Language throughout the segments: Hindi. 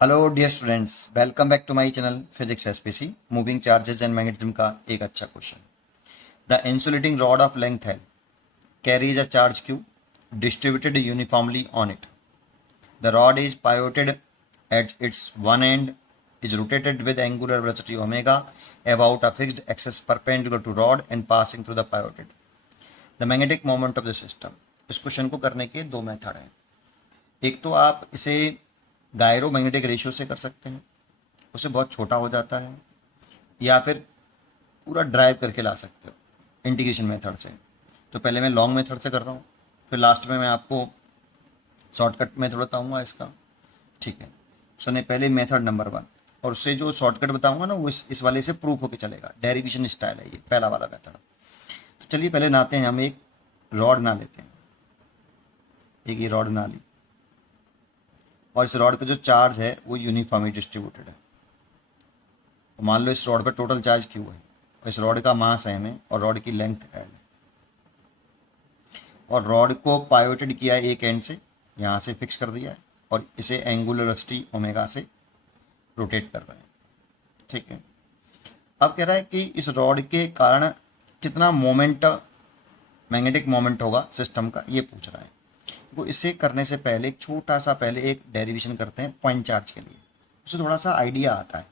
Hello dear students, welcome back to my channel physics SPC. Moving charges and magnetism का एक अच्छा क्वेश्चन। The insulating rod of length L carries a charge Q distributed uniformly on it. The rod is pivoted at its one end, is rotated with angular velocity omega about a fixed axis perpendicular to rod and passing through the pivoted. The magnetic moment of the system. इस क्वेश्चन को करने के दो मेथड हैं। एक तो आप इसे गायरो मैग्नेटिक रेशियो से कर सकते हैं, उससे बहुत छोटा हो जाता है, या फिर पूरा ड्राइव करके ला सकते हो इंटीग्रेशन मेथड से। तो पहले मैं लॉन्ग मेथड से कर रहा हूँ, फिर लास्ट में मैं आपको शॉर्टकट मेथड बताऊँगा इसका। ठीक है, सुनिए पहले मेथड नंबर 1, और उससे जो शॉर्टकट बताऊँगा ना वो इस वाले से प्रूफ होके चलेगा। डेरिवेशन स्टाइल है ये पहला वाला मेथड। तो चलिए पहले नाते हैं, हम एक रॉड ना लेते हैं, एक ये रॉड ना ली, और इस रॉड पे जो चार्ज है वो यूनिफॉर्मली डिस्ट्रीब्यूटेड है। तो मान लो इस रॉड पर टोटल चार्ज क्यू है, और इस रॉड का मास एम है, और रॉड की लेंथ एल है, और रॉड को पाइवोटेड किया है एक एंड से, यहाँ से फिक्स कर दिया है, और इसे एंगुलर वेलोसिटी ओमेगा से रोटेट कर रहे हैं। ठीक है, अब कह रहा है कि इस रॉड के कारण कितना मोमेंट, मैग्नेटिक मोमेंट होगा सिस्टम का, ये पूछ रहा है। तो इसे करने से पहले एक छोटा सा पहले एक डेरिवेशन करते हैं पॉइंट चार्ज के लिए, उससे थोड़ा सा आइडिया आता है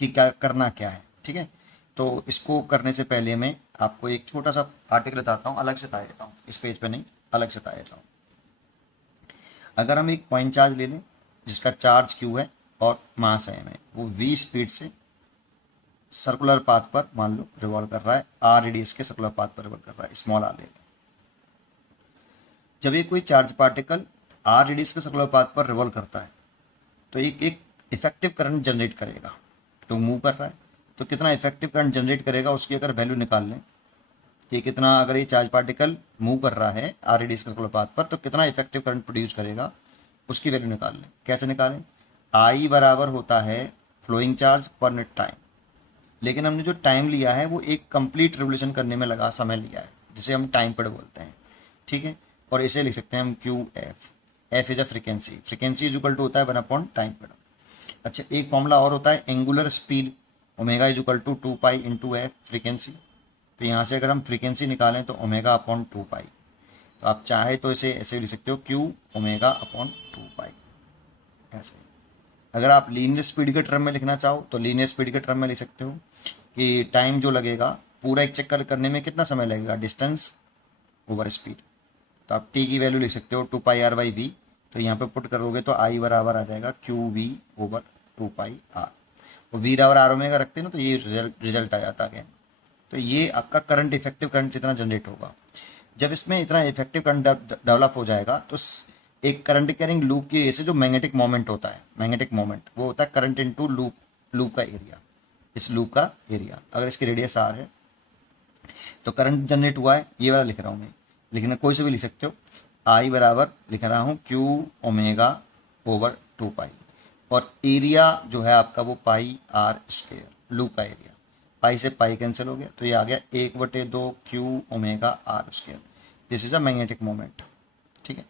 कि क्या करना क्या है। ठीक है, तो इसको करने से पहले मैं आपको एक छोटा सा आर्टिकल बताता हूँ, अलग से बता देता हूँ, इस पेज पे नहीं, अलग से बता देता हूँ। अगर हम एक पॉइंट चार्ज ले लें जिसका चार्ज क्यू है और मास एम है, वो v स्पीड से सर्कुलर पाथ पर मान लो रिवॉल्व कर रहा है, r रेडियस के सर्कुलर पाथ पर रिवॉल्व कर रहा है, स्मॉल r ले लें। जब ये कोई चार्ज पार्टिकल r रेडियस के सर्कुलर पाथ पर रिवॉल्व करता है तो एक इफेक्टिव करंट जनरेट करेगा। तो मूव कर रहा है तो कितना इफेक्टिव करंट जनरेट करेगा उसकी अगर वैल्यू निकाल लें कि कितना, अगर ये चार्ज पार्टिकल मूव कर रहा है r रेडियस के सर्कुलर पाथ पर तो कितना इफेक्टिव करंट प्रोड्यूस करेगा, उसकी वैल्यू निकाल लें। कैसे निकालें? I बराबर होता है फ्लोइंग चार्ज पर नेट टाइम, लेकिन हमने जो टाइम लिया है वो एक कंप्लीट रिवोल्यूशन करने में लगा समय लिया है, जिसे हम टाइम पीरियड बोलते हैं। ठीक है, और इसे लिख सकते हैं हम q f. F is a frequency, frequency is equal to होता है 1/टाइम पीरियड। अच्छा, एक फॉर्मूला और होता है angular speed, omega is equal to 2 pi into f frequency. तो यहाँ से अगर हम फ्रीक्वेंसी निकालें तो ओमेगा अपॉन 2 पाई। तो आप चाहे तो इसे ऐसे लिख सकते हो क्यू ओमेगा अपॉन 2 पाई, ऐसे। अगर आप लीनियर स्पीड के टर्म में लिखना चाहो तो लीनियर स्पीड के टर्म में लिख सकते हो कि टाइम जो लगेगा पूरा एक चक्कर करने में कितना समय लगेगा, डिस्टेंस ओवर स्पीड। तो आप टी की वैल्यू लिख सकते हो 2 पाई r/v। तो यहाँ पे पुट करोगे तो आई बराबर आ जाएगा QV ओवर 2 पाई r। और वी बराबर आर ओमेगा रखते हैं ना, तो ये रिजल्ट आ जाता है। तो ये आपका करंट, इफेक्टिव करंट इतना जनरेट होगा। जब इसमें इतना इफेक्टिव करंट डेवलप हो जाएगा तो एक करंट कैरिंग लूप की वजह से जो मैग्नेटिक मोमेंट होता है, मैग्नेटिक मोमेंट वो होता है करंट इनटू लूप, लूप का एरिया, इस लूप का एरिया। अगर इसकी रेडियस r है तो करंट जनरेट हुआ है, ये वाला लिख रहा हूँ मैं, लिखना कोई से भी लिख सकते हो। आई बराबर लिख रहा हूँ क्यू ओमेगा ओवर 2 पाई, और एरिया जो है आपका वो पाई r स्क्वायर, लूप का एरिया। पाई से पाई कैंसिल हो गया तो ये आ गया 1/2 Q omega r square. This is a magnetic moment. ठीक है,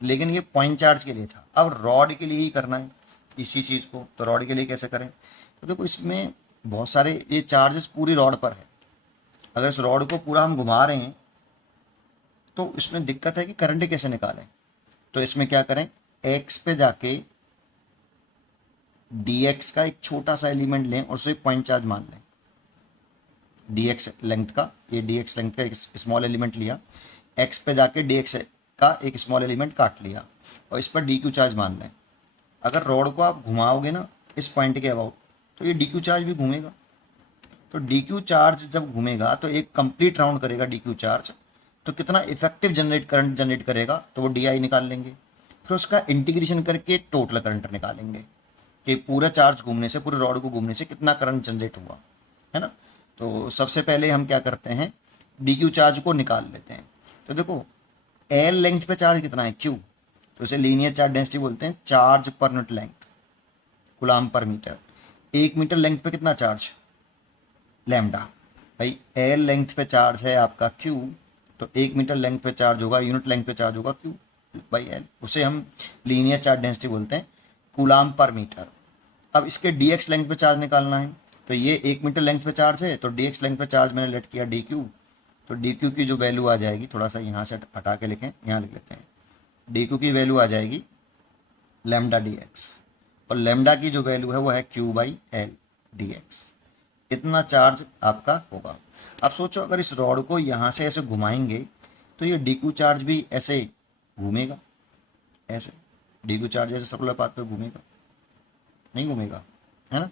लेकिन ये पॉइंट चार्ज के लिए था, अब रॉड के लिए ही करना है इसी चीज़ को। तो रॉड के लिए कैसे करें? तो देखो इसमें बहुत सारे ये चार्जेस पूरी रॉड पर है। अगर इस रॉड को पूरा हम घुमा रहे हैं तो इसमें दिक्कत है कि करंट कैसे निकालें। तो इसमें क्या करें, एक्स पे जाके dx का एक छोटा सा एलिमेंट लें और उसे एक पॉइंट चार्ज मान लें। dx लेंथ का, ये dx लेंथ का एक स्मॉल एलिमेंट लिया, x पे जाके dx का एक स्मॉल एलिमेंट काट लिया, और इस पर dq चार्ज मान लें। अगर रॉड को आप घुमाओगे ना इस पॉइंट के अबाउट तो ये dq चार्ज भी घूमेगा। तो dq चार्ज जब घूमेगा तो एक कंप्लीट राउंड करेगा dq चार्ज, तो कितना इफेक्टिव करंट जनरेट करेगा, तो वो di निकाल लेंगे। फिर उसका इंटीग्रेशन करके टोटल करंट निकालेंगे कि पूरा चार्ज घूमने से, पूरे रॉड को घूमने से कितना करंट जनरेट हुआ, है ना। तो सबसे पहले हम क्या करते हैं, dq चार्ज को निकाल लेते हैं। तो देखो l लेंथ पे चार्ज कितना है, q, तो इसे लीनियर चार्ज डेंसिटी बोलते हैं, charge per unit length coulomb पर मीटर। 1 मीटर लेंथ पे कितना चार्ज, लैम्डा। भाई एल लेंथ पे चार्ज है आपका क्यू, तो 1 मीटर लेंथ पे चार्ज होगा, यूनिट लेंथ पे चार्ज होगा क्यू बाई एल। उसे हम लीनियर चार्ज डेंसिटी बोलते हैं, कूलम्ब पर मीटर। अब इसके dx लेंथ पे चार्ज निकालना है, तो ये 1 मीटर लेंथ पे चार्ज है, तो dx लेंथ पे चार्ज मैंने लेट किया dq, तो dq की जो वैल्यू आ जाएगी, थोड़ा सा यहाँ से हटा के लिखें, यहाँ लिख लेते हैं, dq की वैल्यू आ जाएगी लैम्डा dx, और लैम्डा की जो वैल्यू है वो है q/l dx। इतना चार्ज आपका होगा। अब सोचो अगर इस रॉड को यहाँ से ऐसे घुमाएंगे तो ये dq चार्ज भी ऐसे घूमेगा, ऐसे dq चार्ज ऐसे सर्कुलर पाथ पे घूमेगा, नहीं घूमेगा, है ना।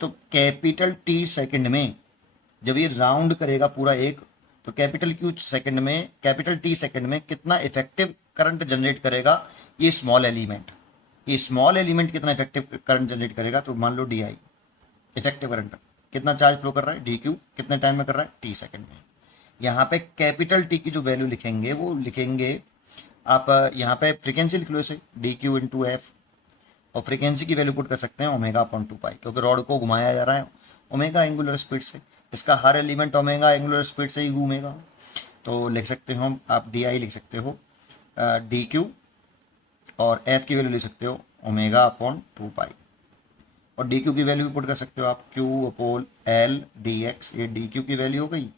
तो कैपिटल टी सेकंड में जब ये राउंड करेगा पूरा एक, तो कैपिटल क्यू सेकंड में, कैपिटल टी सेकंड में कितना इफेक्टिव करंट जनरेट करेगा ये स्मॉल एलिमेंट, ये स्मॉल एलिमेंट कितना इफेक्टिव करंट जनरेट करेगा, तो मान लो डी आई इफेक्टिव करंट, कितना चार्ज फ्लो कर रहा है, डी क्यू कितने टाइम में कर रहा है, टी सेकंड में। यहाँ पे कैपिटल टी की जो वैल्यू लिखेंगे वो लिखेंगे आप, यहाँ पे फ्रीक्वेंसी लिख लो इसे डी क्यू इंटू एफ, और फ्रीक्वेंसी की वैल्यू पुट कर सकते हैं ω/2π, क्योंकि रॉड को घुमाया जा रहा है ओमेगा एंगुलर स्पीड से, इसका हर एलिमेंट ओमेगा एंगुलर स्पीड से ही घूमेगा। तो लिख सकते हो आप डी आई लिख सकते हो डी क्यू, और एफ की वैल्यू लिख सकते हो ω/2π, और डी क्यू की वैल्यू भी पुट कर सकते हो आप q/l dx, ये डी क्यू की वैल्यू हो गई,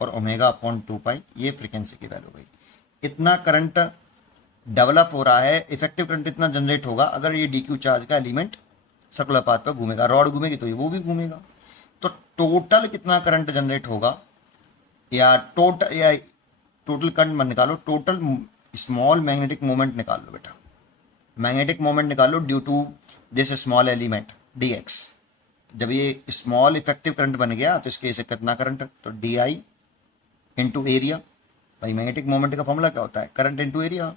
और ω/2π ये फ्रीक्वेंसी की वैल्यू हो गई। इतना करंट डेवलप हो रहा है, इफेक्टिव करंट इतना जनरेट होगा अगर ये डी क्यू चार्ज का एलिमेंट सर्कुलर पाथ पर घूमेगा, रॉड घूमेगी तो ये वो भी घूमेगा। तो टोटल कितना करंट जनरेट होगा, या टोटल करंट मत निकालो, टोटल स्मॉल मैग्नेटिक मोमेंट निकाल लो बेटा, मैग्नेटिक मोमेंट निकाल लो due to this small element dx। जब ये स्मॉल इफेक्टिव करंट बन गया तो इसके से कितना करंट, तो डी आई इंटू एरिया, भाई मैग्नेटिक मोमेंट का फॉर्मूला क्या होता है, करंट इंटू एरिया,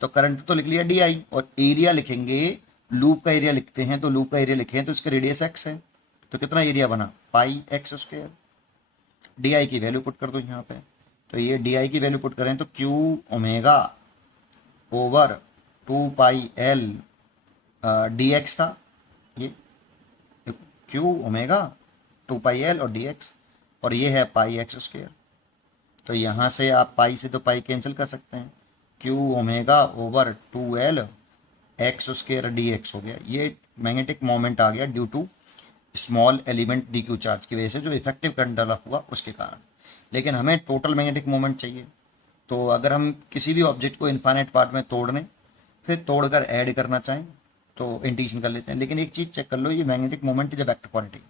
तो करंट तो लिख लिया डी आई, और एरिया लिखेंगे, लूप का एरिया लिखते हैं, तो लूप का एरिया लिखें तो इसका रेडियस एक्स है, तो कितना एरिया बना पाई एक्स स्क्वायर। डी आई की वैल्यू पुट कर दो यहाँ पे, तो ये डी आई की वैल्यू पुट करें तो Q/2πl dx था, ये Q/2πl और dx, और ये है पाई एक्स स्क्वायर। तो यहाँ से आप पाई से तो पाई कैंसिल कर सकते हैं, Q/2l एक्स स्क्वायर dx हो गया। ये मैग्नेटिक मोमेंट आ गया due to small element d q charge की वजह से जो इफेक्टिव करंट डेवलप हुआ उसके कारण। लेकिन हमें टोटल मैग्नेटिक मोमेंट चाहिए, तो अगर हम किसी भी ऑब्जेक्ट को इनफाइनाइट पार्ट में तोड़ने फिर तोड़कर ऐड करना चाहें तो इंटीग्रेशन कर लेते हैं। लेकिन एक चीज़ चेक कर लो, ये magnetic moment is a vector quantity,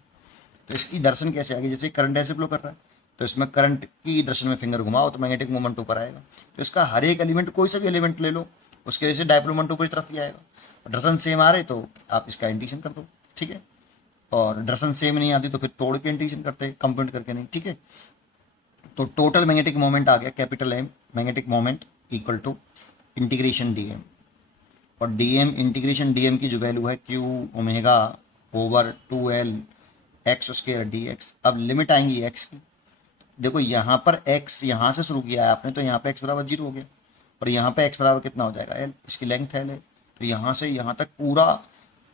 तो इसकी दर्शन कैसे आएगी, जैसे करंट ऐसे फ्लो कर रहा है तो इसमें करंट की दर्शन में फिंगर घुमाओ तो मैग्नेटिक मोमेंट ऊपर आएगा। तो इसका हर एक एलिमेंट, कोई सा भी एलिमेंट ले लो, उसके वजह से डायपोल मोमेंट ऊपर की तरफ ही आएगा। दर्शन सेम आ रहे तो आप इसका इंटीग्रेशन कर दो, ठीक है, और दर्शन सेम नहीं आती तो फिर तोड़ के इंटीग्रेशन करते हैं, कंपाउंड करके नहीं, ठीक है। तो टोटल मैग्नेटिक मोमेंट आ गया capital M magnetic moment equal to integration d m, और d m integration d m की जो वैल्यू है Q/2l x square d x. अब लिमिट आएंगी एक्स की, देखो यहाँ पर x यहाँ से शुरू किया है आपने, तो यहाँ पे x बराबर 0 हो गया, और यहाँ पे x बराबर कितना हो जाएगा l, इसकी लेंथ l है, तो यहाँ से यहाँ तक पूरा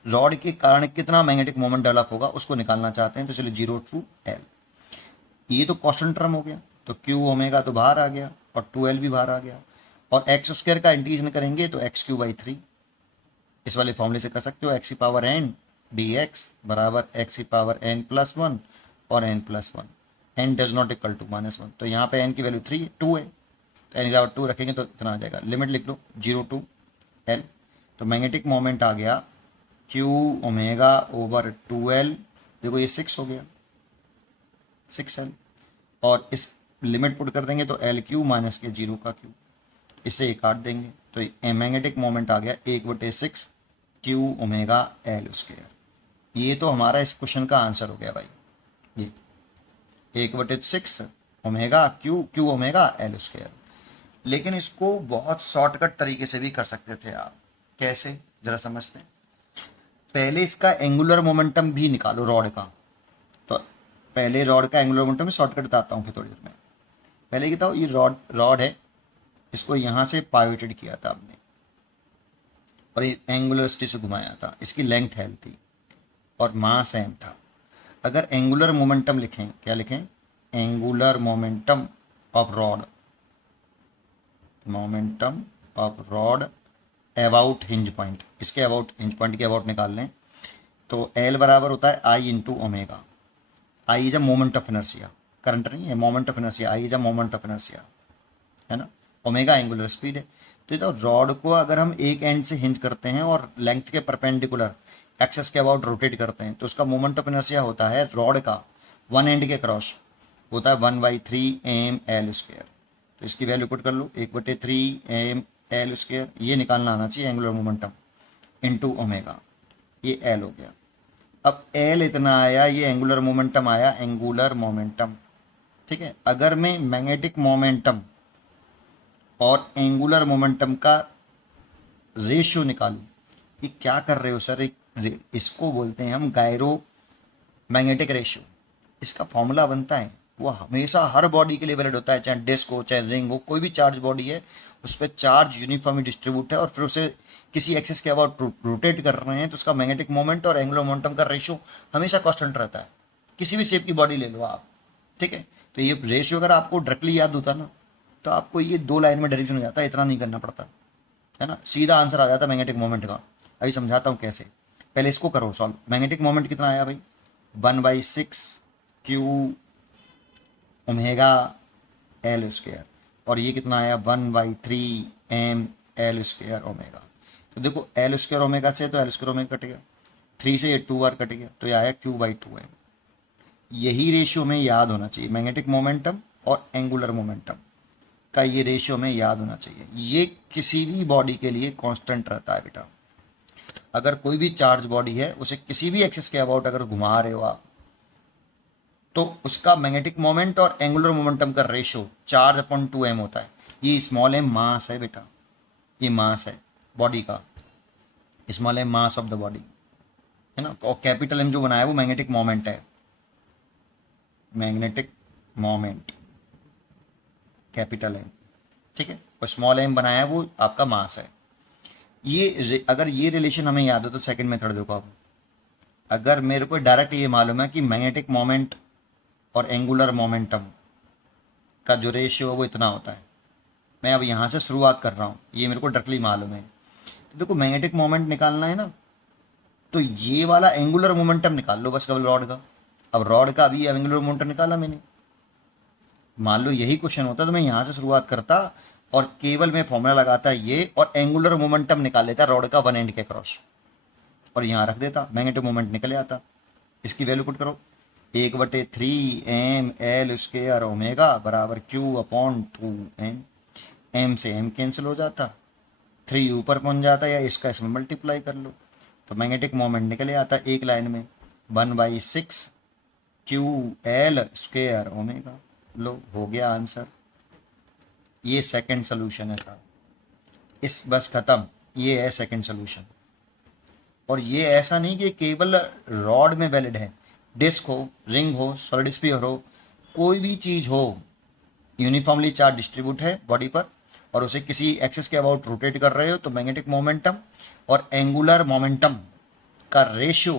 रॉड के कारण कितना मैग्नेटिक मोमेंट डेवलप होगा उसको निकालना चाहते हैं, तो चलिए 0 to l, ये तो कॉन्स्टेंट टर्म हो गया, तो Q तो बाहर आ गया और 2l भी बाहर आ गया, और एक्स स्क्वायर का इंटीग्रेशन करेंगे तो x³ 3, इस वाले फॉर्मूले से कर सकते हो x⁴n dx बराबर x⁴n+1 और n+1, n does not equal to -1, तो यहाँ पे n की वैल्यू 2 है, तो n बराबर 2 रखेंगे तो इतना आ जाएगा। लिमिट लिख लो 0 to l, तो मैग्नेटिक मोमेंट आ गया Q/2l, देखो ये 6 हो गया 6l, और इस लिमिट पुट कर देंगे तो l³ माइनस के 0 का क्यूब, इसे एक काट देंगे तो मैग्नेटिक मोमेंट आ गया 1/6 Q⍵l²। ये तो हमारा इस क्वेश्चन का आंसर हो गया भाई, ये 1/6 ओमेगा Q⍵l²। लेकिन इसको बहुत शॉर्टकट तरीके से भी कर सकते थे आप, कैसे जरा समझते हैं। पहले इसका एंगुलर मोमेंटम भी निकालो रॉड का, तो पहले रॉड का एंगुलर मोमेंटम में शॉर्टकट बताता हूँ फिर थोड़ी देर में। पहले क्या था, ये रॉड है, इसको यहाँ से पाइवोटेड किया था आपने और ये एंगुलर स्टिच से घुमाया था, इसकी लेंथ l थी और मास m था। अगर एंगुलर मोमेंटम लिखें, क्या लिखें, angular momentum of rod about hinge point, इसके अबाउट हिंज पॉइंट के अबाउट निकाल लें, तो एल बराबर होता है I into omega. I is a moment of inertia, current नहीं है, moment of inertia, I is a moment of inertia, है ना। ओमेगा एंगुलर स्पीड है। तो ये तो रॉड को अगर हम एक एंड से हिंज करते हैं और लेंथ के परपेंडिकुलर एक्सेस के अबाउट रोटेट करते हैं तो उसका मोमेंट ऑफ इनर्शिया होता है रॉड का वन एंड के क्रॉस होता है 1/3 m l²। तो इसकी वैल्यू पुट कर लो, 1/3 m l², ये निकालना आना चाहिए एंगुलर मोमेंटम इंटू ओमेगा, ये एल हो गया। अब एल इतना आया, ये एंगुलर मोमेंटम आया, एंगुलर मोमेंटम, ठीक है। अगर मैं मैग्नेटिक मोमेंटम और एंगुलर मोमेंटम का रेशियो निकालूं कि क्या कर रहे हो सर, इसको बोलते हैं हम गायरो मैग्नेटिक रेशियो। इसका फॉर्मूला बनता है, वो हमेशा हर बॉडी के लिए वैलिड होता है, चाहे डिस्क हो चाहे रिंग हो, कोई भी चार्ज बॉडी है उस पर चार्ज यूनिफॉर्मली डिस्ट्रीब्यूट है और फिर उसे किसी एक्सिस के अबाउट रोटेट कर रहे हैं तो उसका मैग्नेटिक मोमेंट और एंगुलर मोमेंटम का रेशियो हमेशा कांस्टेंट रहता है, किसी भी शेप की बॉडी ले लो आप, ठीक है। तो ये रेशियो अगर आपको डायरेक्टली याद होता ना तो आपको ये 2 लाइन में डेरिवेशन हो जाता है, इतना नहीं करना पड़ता, है ना, सीधा आंसर आ जाता मैग्नेटिक मोमेंट का। अभी समझाता हूँ कैसे, पहले इसको करो सॉल्व। मैग्नेटिक मोमेंट कितना आया भाई, 1/6 Q ओमेगा l², और ये कितना आया 1/3 m l² ओमेगा। तो देखो l² ओमेगा से तो l² ओमेगा कट गया, 3 से ये 2 बार कट गया, तो ये आया Q/2m। यही रेशियो में याद होना चाहिए, मैग्नेटिक मोमेंटम और एंगुलर मोमेंटम का ये रेशियो में याद होना चाहिए। ये किसी भी बॉडी के लिए कांस्टेंट रहता है बेटा। अगर कोई भी चार्ज बॉडी है उसे किसी भी एक्सिस के अबाउट अगर घुमा रहे हो आप तो उसका मैग्नेटिक मोमेंट और एंगुलर मोमेंटम का रेशियो चार्ज/2m होता है। ये स्मॉल एम मास है बेटा, ये मास है बॉडी का, small m mass of the body, है ना। और कैपिटल एम जो बनाया वो मैग्नेटिक मोमेंट है, मैग्नेटिक मोमेंट कैपिटल एम, ठीक है। और स्मॉल एम बनाया वो आपका मास है। ये अगर ये रिलेशन हमें याद हो तो सेकंड मेथड देखो आप, अगर मेरे को डायरेक्ट ये मालूम है कि मैग्नेटिक मोमेंट और एंगुलर मोमेंटम का जो रेशियो है वो इतना होता है, मैं अब यहाँ से शुरुआत कर रहा हूँ, ये मेरे को डायरेक्टली मालूम है। तो देखो मैग्नेटिक मोमेंट निकालना है ना, तो ये वाला एंगुलर मोमेंटम निकाल लो बस केवल रॉड का। अब रॉड का अभी एंगुलर मोमेंटम निकाला मैंने, मान लो यही क्वेश्चन होता तो मैं यहाँ से शुरुआत करता और केवल मैं फॉर्मूला लगाता ये और एंगुलर मोमेंटम निकाल लेता रॉड का वन एंड के क्रॉस और यहाँ रख देता, मैग्नेटिक मोमेंट निकल आता। इसकी वैल्यू पुट करो, 1/3 m l² ओमेगा बराबर Q/2m, m से m कैंसिल हो जाता, 3 ऊपर पहुंच जाता या इसका इसमें मल्टीप्लाई कर लो तो मैग्नेटिक मोमेंट निकले आता एक लाइन में 1/6 Q/L² ओमेगा। लो हो गया आंसर। ये सेकंड सोल्यूशन है साहब, इस बस खत्म, ये है सेकंड सोल्यूशन। और ये ऐसा नहीं कि केवल रॉड में वैलिड है, डिस्क हो, रिंग हो, सॉलिड स्फीयर हो, कोई भी चीज हो, यूनिफॉर्मली चार्ज डिस्ट्रीब्यूट है बॉडी पर और उसे किसी एक्सिस के अबाउट रोटेट कर रहे हो तो मैग्नेटिक मोमेंटम और एंगुलर मोमेंटम का रेशियो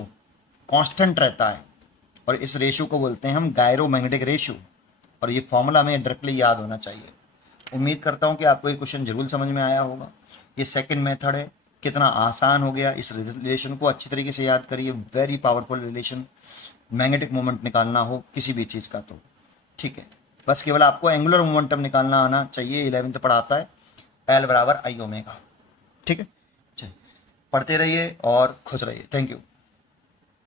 कांस्टेंट रहता है और इस रेशियो को बोलते हैं हम गायरो मैग्नेटिक रेशियो। और ये फॉर्मूला हमें डायरेक्टली याद होना चाहिए। उम्मीद करता हूँ कि आपको ये क्वेश्चन जरूर समझ में आया होगा। ये सेकंड मेथड है, कितना आसान हो गया, इस रिलेशन को अच्छी तरीके से याद करिए, very powerful relation, magnetic moment निकालना हो किसी भी चीज़ का तो, ठीक है। बस केवल आपको एंगुलर मोमेंटम निकालना आना चाहिए, 11th पढ़ाता है L = I ओमेगा, ठीक है। चलिए पढ़ते रहिए और खुश रहिए, थैंक यू।